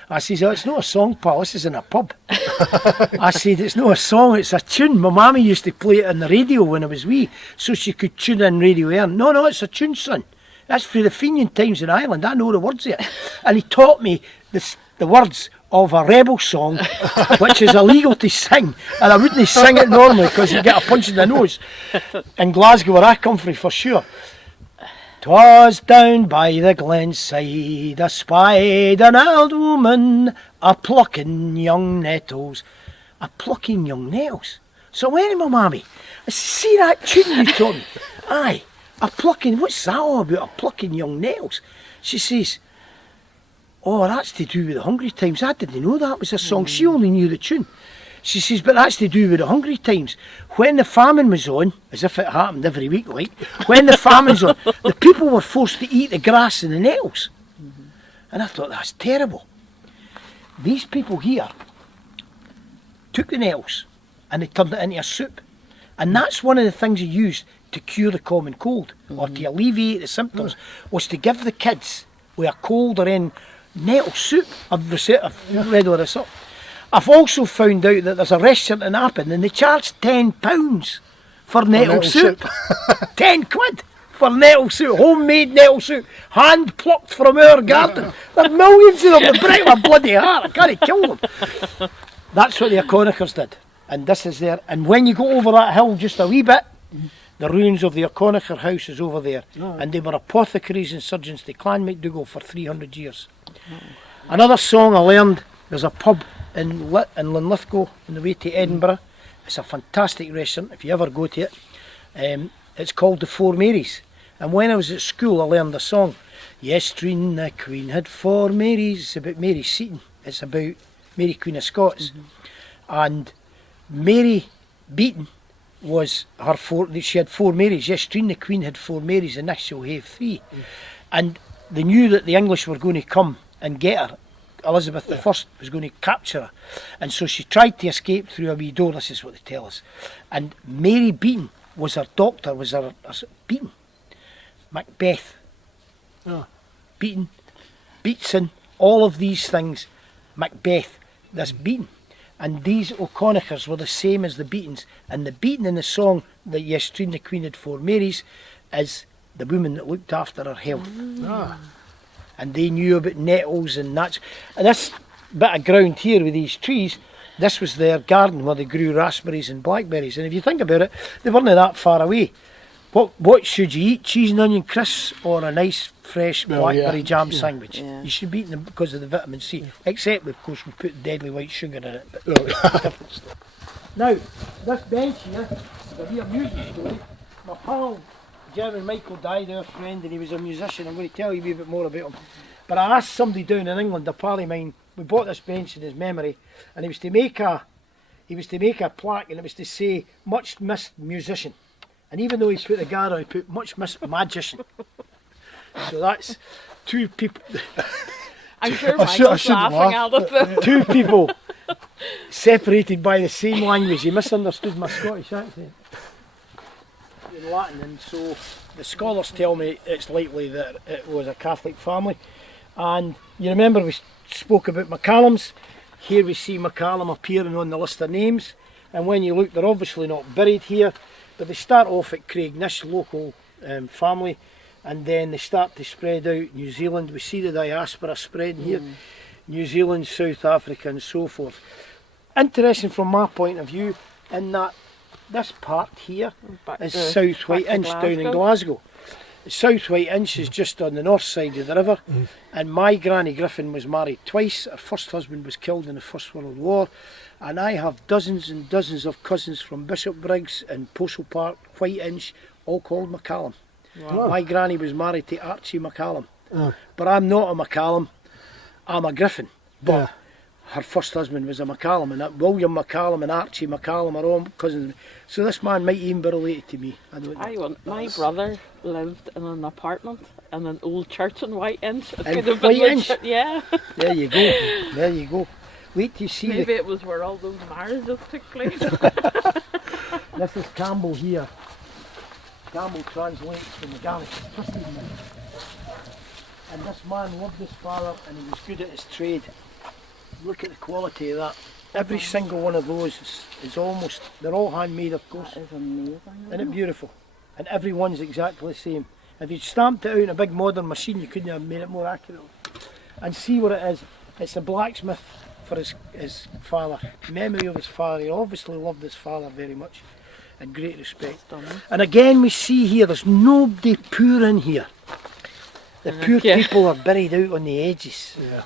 I says, "Oh, it's not a song, pal, this is in a pub." I said, "It's not a song, it's a tune. My mammy used to play it on the radio when I was wee, so she could tune in Radio Air." No, it's a tune, son. That's for the Fenian times in Ireland, I know the words of it. And he taught me the words of a rebel song, which is illegal to sing, and I wouldn't sing it normally because you'd get a punch in the nose. In Glasgow, where I come from, for sure. "'Twas down by the glen side, I spied an old woman, a plucking young nettles." A plucking young nettles? So I went to my mammy, I said, "See that tune you taught me?" "Aye, a plucking, what's that all about, a plucking young nettles?" She says, "Oh, that's to do with the Hungry Times. I didn't know that was a song." She only knew the tune. She says, "But that's to do with the Hungry Times. When the famine was on," as if it happened every week, like, "when the famine's on, the people were forced to eat the grass and the nettles." And I thought, that's terrible. These people here took the nettles and they turned it into a soup. And that's one of the things you used to cure the common cold, or to alleviate the symptoms, was to give the kids with a cold or in nettle soup. I've read all this up. I've also found out that there's a restaurant in Appin and they charge £10 for nettle soup. 10 quid for nettle soup, homemade nettle soup, hand plucked from our garden. There are millions of them, they break my bloody heart, I can't kill them. That's what the O'Conachers did, and this is there. And when you go over that hill just a wee bit, the ruins of the O'Conacher house is over there, and they were apothecaries and surgeons to Clan MacDougall for 300 years. Another song I learned, there's a pub in Linlithgow on the way to Edinburgh. It's a fantastic restaurant if you ever go to it. It's called the Four Marys, and when I was at school I learned a song. "Yestreen the Queen had four Marys." It's about Mary Seton, it's about Mary Queen of Scots. And Mary Beaton was her she had four Marys. Yestreen the Queen had four Marys, and this shall have three. And they knew that the English were going to come and get her. Elizabeth I was going to capture her, and so she tried to escape through a wee door. This is what they tell us. And Mary Beaton was her doctor, was her Beaton, Macbeth, Beaton, Beatson, all of these things, Macbeth, this Beaton. And these O'Conachers were the same as the Beatons, and the Beaton in the song that "Yestreen the Queen had four Marys" is the woman that looked after her health. And they knew about nettles and that. And this bit of ground here with these trees, this was their garden where they grew raspberries and blackberries. And if you think about it, they weren't that far away. What should you eat? Cheese and onion crisps or a nice fresh blackberry jam sandwich? You should be eating them because of the vitamin C. Except, of course, we put deadly white sugar in it. But different stuff. Now, this bench here is a real music story. My pal Jeremy Michael died, our friend, and he was a musician. I'm going to tell you a wee bit more about him. But I asked somebody down in England, a pal of mine, we bought this bench in his memory, and he was to make a plaque, and it was to say "much missed musician." And even though he put the guard on, he put "much missed magician." So that's two people. I'm sure Michael's laughing at it. Two people separated by the same language. He misunderstood my Scottish accent in Latin, and so the scholars tell me it's likely that it was a Catholic family. And you remember we spoke about McCallums. Here we see McCallum appearing on the list of names, and when you look, they're obviously not buried here, but they start off at Craignish, local family, and then they start to spread out New Zealand. We see the diaspora spreading here, New Zealand, South Africa and so forth. Interesting from my point of view in that this part here is South White Inch down in Glasgow. South White Inch is just on the north side of the river, and my granny Griffin was married twice. Her first husband was killed in the First World War, and I have dozens and dozens of cousins from Bishopbriggs and Postal Park, White Inch, all called McCallum. Wow. My granny was married to Archie McCallum. But I'm not a McCallum, I'm a Griffin. But her first husband was a McCallum, and that William McCallum and Archie McCallum are all cousins. So this man might even be related to me. I don't know. My brother lived in an apartment in an old church in Whiteinch. It In could have been Whiteinch? yeah. There you go, there you go. Wait till you see Maybe it was where all those marriages took place. This is Campbell here. Campbell translates from the Gaelic. And this man loved his father and he was good at his trade. Look at the quality of that. Every single one of those is almost, they're all handmade of course. That is amazing. Isn't it beautiful? And every one's exactly the same. If you'd stamped it out in a big modern machine you couldn't have made it more accurate. And see what it is. It's a blacksmith for his father. Memory of his father. He obviously loved his father very much. And great respect. And again we see here there's nobody poor in here. The poor people are buried out on the edges. Yeah.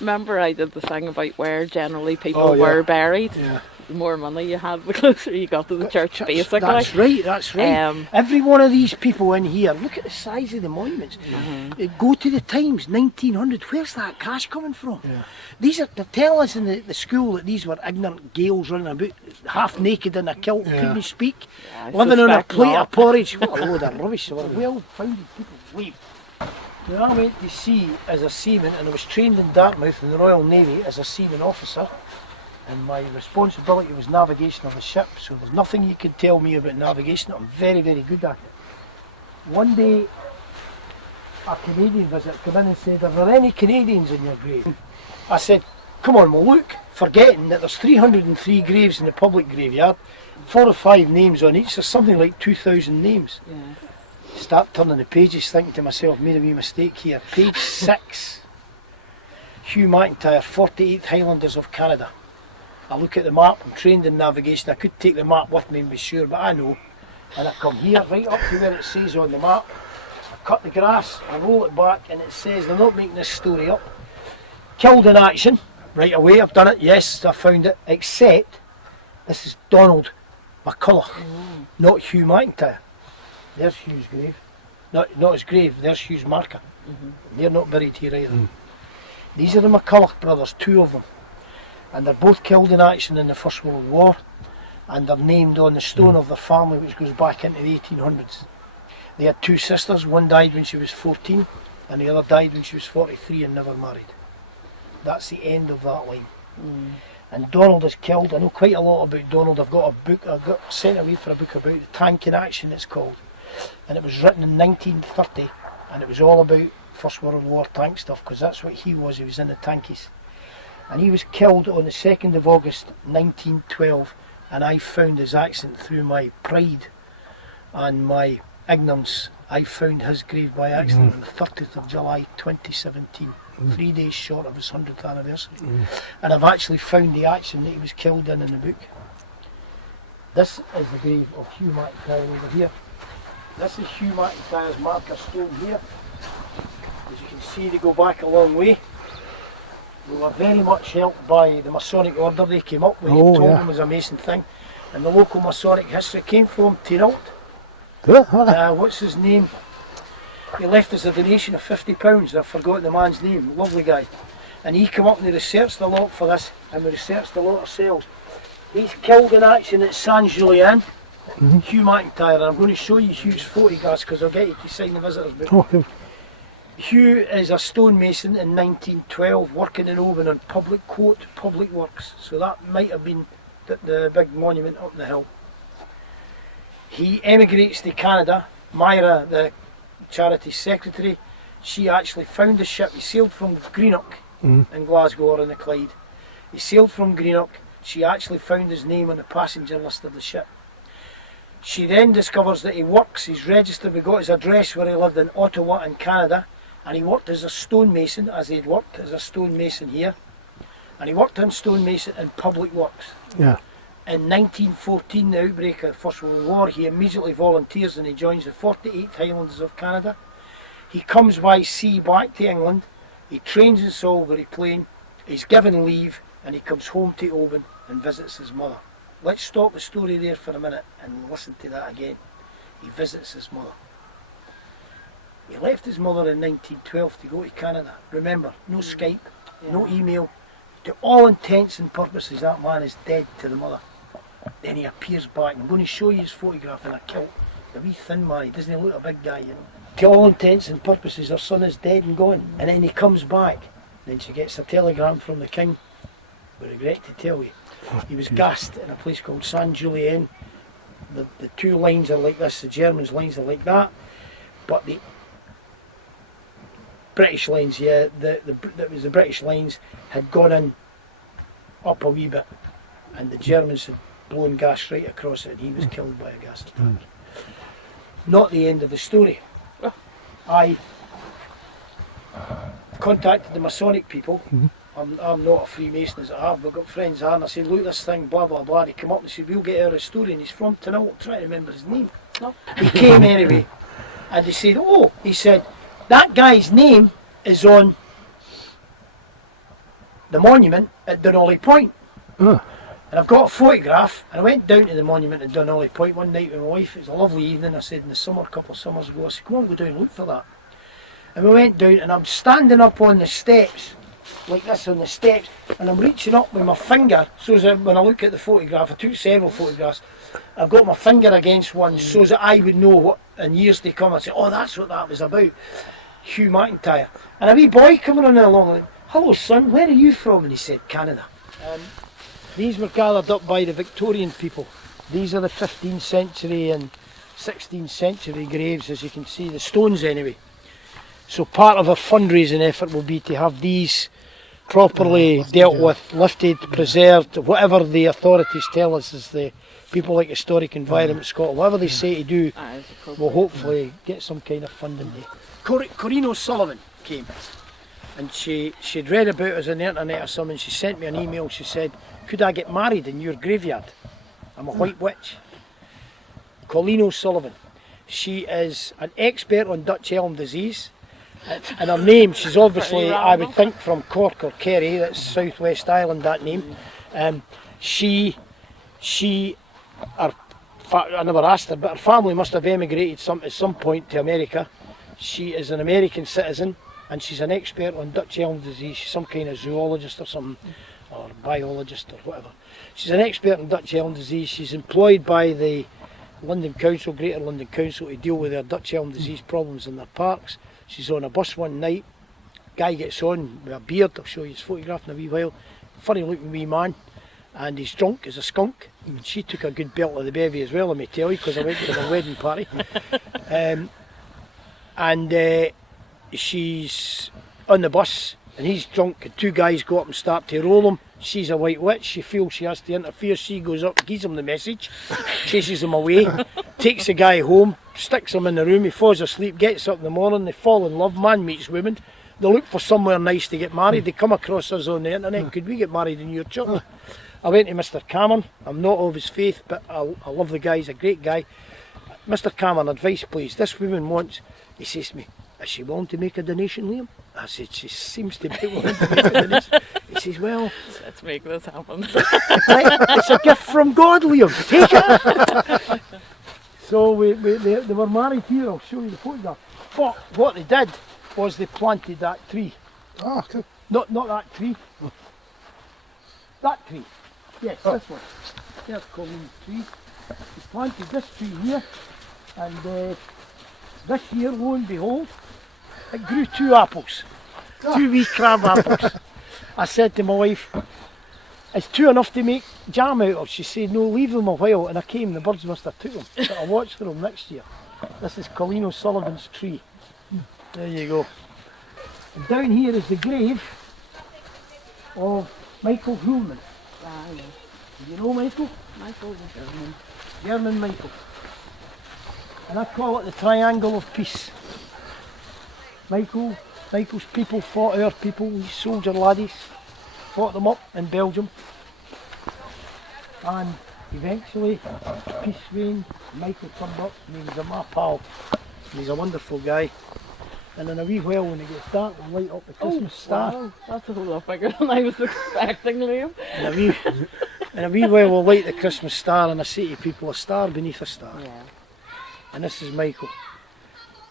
Remember I did the thing about where generally people were buried? Yeah. The more money you had, the closer you got to the church, basically. That's right, that's right. Every one of these people in here, look at the size of the monuments. Go to the Times, 1900, where's that cash coming from? Yeah. These are, they tell us in the school that these were ignorant Gaels running about, half naked in a kilt, couldn't speak, living on a plate of porridge. What a load of rubbish. They were well-founded people. Now I went to sea as a seaman and I was trained in Dartmouth in the Royal Navy as a seaman officer, and my responsibility was navigation of the ship, so there's nothing you can tell me about navigation. I'm very, very good at it. One day a Canadian visitor came in and said, "Are there any Canadians in your grave?" I said, "Come on, we'll look," forgetting that there's 303 graves in the public graveyard, 4 or 5 names on each, there's something like 2,000 names. Start turning the pages, thinking to myself, made a wee mistake here. Page 6. Hugh McIntyre, 48th Highlanders of Canada. I look at the map, I'm trained in navigation, I could take the map with me and be sure, but I know. And I come here, right up to where it says on the map, I cut the grass, I roll it back, and it says, they're not making this story up, killed in action, right away, I've done it, yes, I found it, except, this is Donald McCulloch, not Hugh McIntyre. There's Hugh's grave. Not his grave, there's Hugh's marker. They're not buried here either. These are the McCulloch brothers, 2 of them. And they're both killed in action in the First World War. And they're named on the stone of their family, which goes back into the 1800s. They had 2 sisters, one died when she was 14, and the other died when she was 43 and never married. That's the end of that line. And Donald is killed. I know quite a lot about Donald. I've got a book, I got sent away for a book about the tank in action, it's called. And it was written in 1930, and it was all about First World War tank stuff, because that's what he was in the tankies. And he was killed on the 2nd of August 1912, and I found his accent through my pride and my ignorance. I found his grave by accident on the 30th of July 2017, 3 days short of his 100th anniversary. And I've actually found the action that he was killed in the book. This is the grave of Hugh McIntyre over here. This is Hugh McIntyre's marker stone here. As you can see, they go back a long way. We were very much helped by the Masonic order they came up with. Told them it was a Mason thing. And the local Masonic history came from Tyrrell. What's his name? He left us a donation of £50. I've forgotten the man's name. Lovely guy. And he came up and he researched a lot for this, and we researched a lot ourselves. He's killed in action at Saint Julien. Hugh McIntyre, and I'm going to show you Hugh's photographs because I'll get you to sign the visitor's book. Hugh is a stonemason in 1912, working in Oban on public works, so that might have been the big monument up the hill. He emigrates to Canada. Myra, the charity secretary, she actually found the ship. He sailed from Greenock in Glasgow or in the Clyde. He sailed from Greenock. She actually found his name on the passenger list of the ship. She then discovers that he works, he's registered, we got his address where he lived in Ottawa in Canada, and he worked as a stonemason, as he'd worked as a stonemason here, and he worked in stonemason in public works. In 1914, the outbreak of the First World War, he immediately volunteers and he joins the 48th Highlanders of Canada. He comes by sea back to England, he trains in Salisbury Plain, he's given leave, and he comes home to Oban and visits his mother. Let's stop the story there for a minute and listen to that again. He visits his mother. He left his mother in 1912 to go to Canada. Remember, no Skype, no email. To all intents and purposes, that man is dead to the mother. Then he appears back. I'm going to show you his photograph in a kilt. A wee thin man, he doesn't look a big guy, you know. To all intents and purposes, her son is dead and gone. And then he comes back. Then she gets a telegram from the king. We regret to tell you, he was gassed in a place called 𝕶𝖎𝖑𝖆𝖓. The two lines are like this, the Germans' lines are like that. But the British lines, the British lines had gone in up a wee bit, and the Germans had blown gas right across it, and he was killed by a gas attack. Not the end of the story. I contacted the Masonic people. I'm not a Freemason as I have, but I've got friends there, and I said, look, this thing, blah blah blah. They come up and said, we'll get out a story, and he's from Tynall. I'm trying to remember his name. No. He came anyway, and they said, oh, he said, that guy's name is on the monument at Dunolly Point. And I've got a photograph, and I went down to the monument at Dunolly Point one night with my wife. It was a lovely evening. I said in the summer, a couple of summers ago, I said, come on, go down and look for that. And we went down, and I'm standing up on the steps, like this on the steps, and I'm reaching up with my finger, so that when I look at the photograph, I took several photographs, I've got my finger against one so that I would know what, in years to come, I'd say, oh, that's what that was about. Hugh McIntyre. And a wee boy coming on along, like, hello son, where are you from? And he said, Canada. These were gathered up by the Victorian people. These are the 15th century and 16th century graves, as you can see, the stones anyway. So part of our fundraising effort will be to have these properly dealt with, lifted, preserved, whatever the authorities tell us is the people like Historic Environment Scotland, whatever they say to do, will hopefully get some kind of funding there. Corinne O'Sullivan came, and she'd read about us on the internet or something. She sent me an email. She said, could I get married in your graveyard? I'm a white witch. Corinne O'Sullivan. She is an expert on Dutch elm disease, and her name, she's obviously, I would think, from Cork or Kerry, that's Southwest Ireland, that name. I never asked her, but her family must have emigrated at some point to America. She is an American citizen, and she's an expert on Dutch elm disease. She's some kind of zoologist or something, or biologist or whatever. She's an expert on Dutch elm disease. She's employed by the London Council, Greater London Council, to deal with their Dutch elm disease problems in their parks. She's on a bus one night. Guy gets on with a beard. I'll show you his photograph in a wee while. Funny looking wee man, and he's drunk as a skunk. And she took a good belt of the bevy as well, let me tell you, because I went to her wedding party. She's on the bus, and he's drunk, and two guys go up and start to roll him. She's a white witch. She feels she has to interfere. She goes up, gives him the message, chases him away, takes the guy home, sticks him in the room. He falls asleep, gets up in the morning. They fall in love. Man meets woman. They look for somewhere nice to get married. They come across us on the internet. Could we get married in your church? I went to Mr. Cameron. I'm not of his faith, but I love the guy. He's a great guy. Mr. Cameron, advice please. This woman wants, he says to me, is she willing to make a donation, Liam? I said, she seems to be willing to make a donation. He says, well, let's make this happen. It's a gift from God, Liam. Take it. So they were married here. I'll show you the photograph. But what they did was they planted that tree. Ah, cool. Not that tree. That tree. Yes, this one. There's Colleen's tree. They planted this tree here, and this year, lo and behold, it grew 2 apples. 2 wee crab apples. I said to my wife, is 2 enough to make jam out of? She said, no, leave them a while. And I came, the birds must have took them. But I'll watch for them next year. This is Corinne O'Sullivan's tree. There you go. And down here is the grave of Michael Hulman. Ah, yeah. Do you know Michael? Michael's a German. German Michael. And I call it the Triangle of Peace. Michael's people fought our people, these soldier laddies, fought them up in Belgium. And eventually, peace reigned. Michael turned up, and he was my pal. He's a wonderful guy. And in a wee while, when it gets dark, we'll light up the Christmas star. Wow, that's a whole lot bigger than I was expecting, Liam. In a wee while, we'll light the Christmas star, and I say to people, a star beneath a star. Yeah. And this is Michael.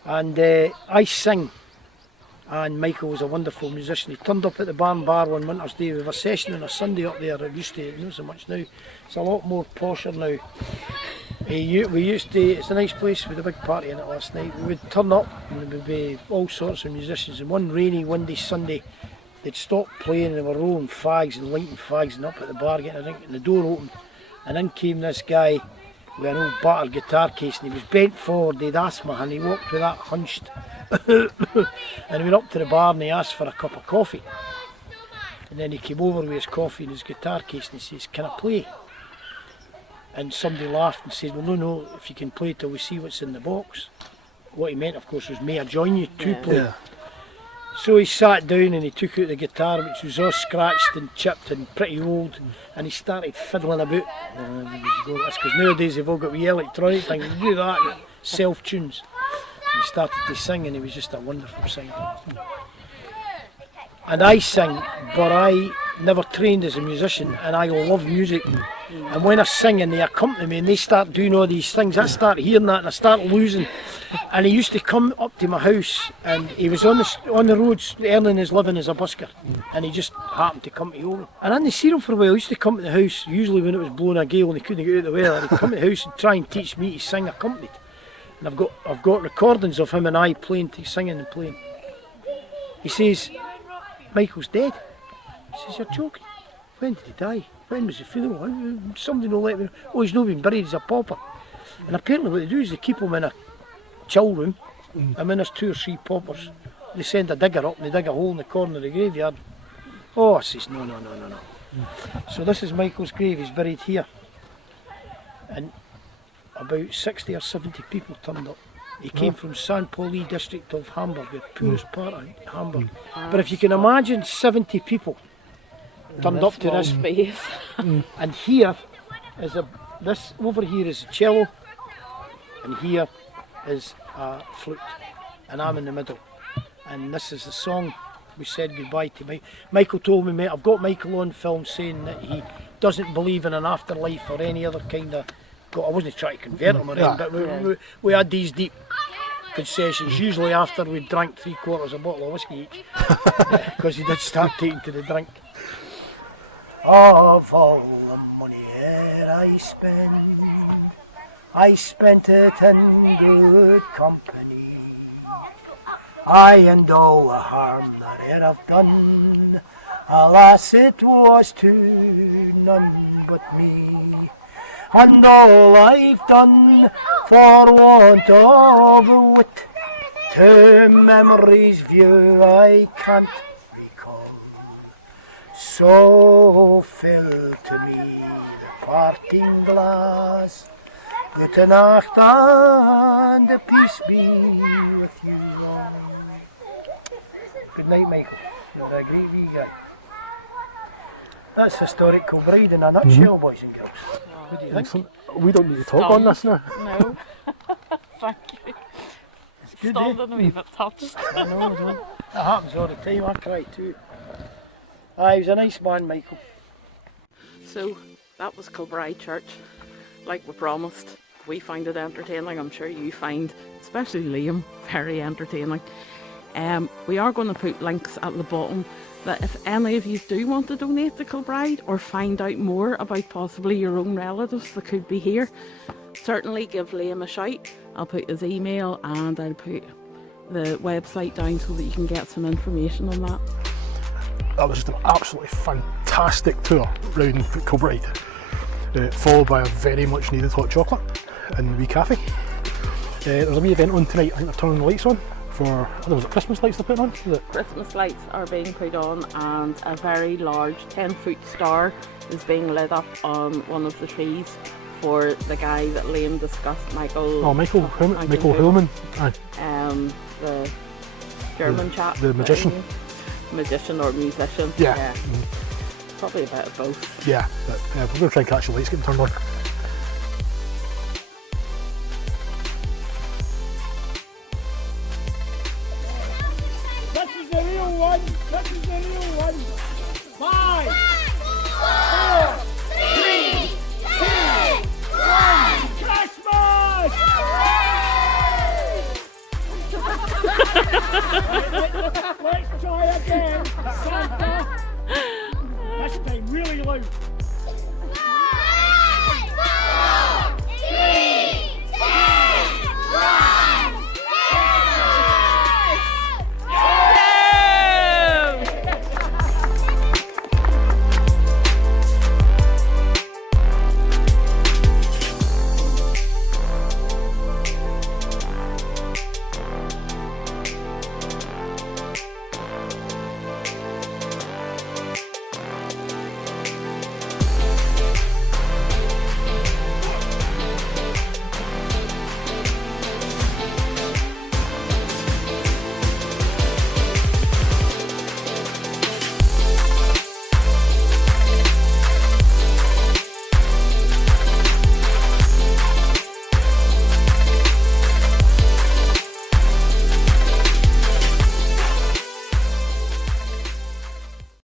And I sing, and Michael was a wonderful musician. He turned up at the barn bar one winter's day. We have a session on a Sunday up there. It used to, not so much now. It's a lot more posher now. We used to, it's a nice place with a big party in it last night. We would turn up and there would be all sorts of musicians. And one rainy, windy Sunday, they'd stopped playing and they were rolling fags and lighting fags and up at the bar getting a drink, and the door opened and in came this guy with an old battered guitar case, and he was bent forward, he'd asthma, and he walked with that hunched. And he went up to the bar and he asked for a cup of coffee. And then he came over with his coffee and his guitar case and he says, "Can I play?" And somebody laughed and said, "Well, no, if you can play till we see what's in the box." What he meant, of course, was, "May I join you to play?" Yeah. So he sat down and he took out the guitar, which was all scratched and chipped and pretty old, and he started fiddling about. That's because nowadays they've all got wee electronic things, you do that, self-tunes. And he started to sing and he was just a wonderful singer. And I sing, but I never trained as a musician, and I love music. And when I sing and they accompany me and they start doing all these things, I start hearing that and I start losing. And he used to come up to my house, and he was on the roads earning his living as a busker, and he just happened to come to Oban. And I didn't see him for a while. He used to come to the house, usually when it was blowing a gale and he couldn't get out of the weather. He'd come to the house and try and teach me to sing accompanied. And I've got recordings of him and I singing and playing. He says, "Michael's dead." He says, "You're joking. When did he die? When was the funeral? Somebody will let me know." "Oh, he's not been buried, he's a pauper." And apparently what they do is they keep him in a chill room, and when there's 2 or 3 paupers, they send a digger up and they dig a hole in the corner of the graveyard. Oh, I says, no. So this is Michael's grave. He's buried here. And about 60 or 70 people turned up. He came from 𝕶𝖎𝖕 district of Hamburg, the poorest part of Hamburg. But if you can imagine 70 people turned up to this space, and here is this over here is a cello, and here is a flute, and I'm in the middle. And this is the song we said goodbye to Mike. Michael told me, "Mate, I've got Michael on film saying that he doesn't believe in an afterlife or any other kind of." I wasn't trying to convert him or anything, but we had these deep concessions, usually after we drank 3/4 a bottle of whiskey each, because he did start taking to the drink. Of all the money that I spent it in good company. And all the harm that I've done, alas, it was to none but me. And all I've done for want of wit, to memory's view I can't recall. So fill to me the parting glass, Gute Nacht and the peace be with you all. Good night, Michael. You're a great wee guy. That's historic Kilbride in a nutshell, boys and girls. What do you think? Excellent. We don't need to talk on this now. No. Thank you. It's good, Stunned and a wee bit touched. I know, that happens all the time. I cry too. He was a nice man, Michael. So that was Kilbride Church. Like we promised, we find it entertaining. I'm sure you find, especially Liam, very entertaining. We are going to put links at the bottom that if any of you do want to donate to Kilbride or find out more about possibly your own relatives that could be here, certainly give Liam a shout. I'll put his email and I'll put the website down so that you can get some information on that. That was just an absolutely fantastic tour around Kilbride, followed by a very much needed hot chocolate in the wee cafe. There's a wee event on tonight. I think they're turning the lights on for, was it Christmas lights they're putting on? Is it? Christmas lights are being put on, and a very large 10-foot star is being lit up on one of the trees for the guy that Liam discussed, Michael. Oh, Michael Hillman. The German chap. The magician. Magician or musician. Yeah. Probably a bit of both. Yeah, but we're going to try and catch the lights getting turned on.